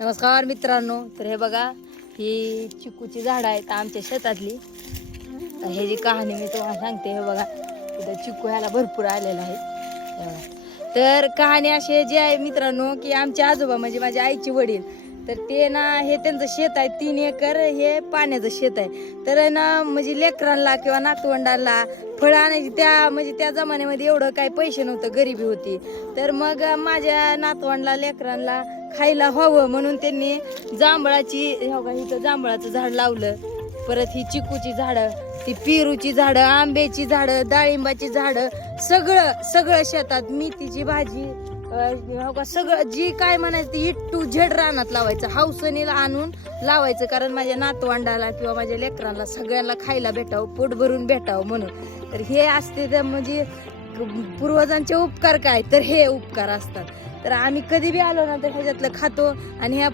नमस्कार मित्रांनो, तर हे बघा ही चिकूची झाड आहेत आमच्या शेतातली. हे जी कहाणी मी तुम्हाला सांगते. हे बघा इथं चिकू ह्याला भरपूर आलेला आहे. हे बघा. तर कहाणी अशी जी आहे मित्रांनो की आमचे आजोबा म्हणजे माझ्या आईचे वडील, तर ते ना हे त्यांचं शेत आहे 3 एकर. हे पाण्याचं शेत आहे. तर ना म्हणजे लेकरांना किंवा नातवंडांना फळं आणायची त्या जमान्यामध्ये एवढं काही पैसे नव्हतं, गरिबी होती. तर मग माझ्या नातवंडला लेकरांना खायला व्हावं म्हणून त्यांनी जांभळाची इथं जांभळाचं झाड लावलं. परत ही चिकूची झाडं, ती पेरूची झाडं, आंब्याची झाडं, डाळिंबाची झाडं, सगळं शेतात मेथीची भाजी, सगळं जी काय म्हणायचं ती टू झेड रानात लावायचं, हौसनीला आणून लावायचं. कारण माझ्या नातवंडाला किंवा माझ्या लेकरांना सगळ्यांना खायला भेटावं, पोट भरून भेटावं म्हणून. तर हे असते तर म्हणजे पूर्वजांचे उपकार काय, तर हे उपकार असतात. तर आम्ही कधी बी आलो ना तर ह्याच्यातलं खातो आणि ह्या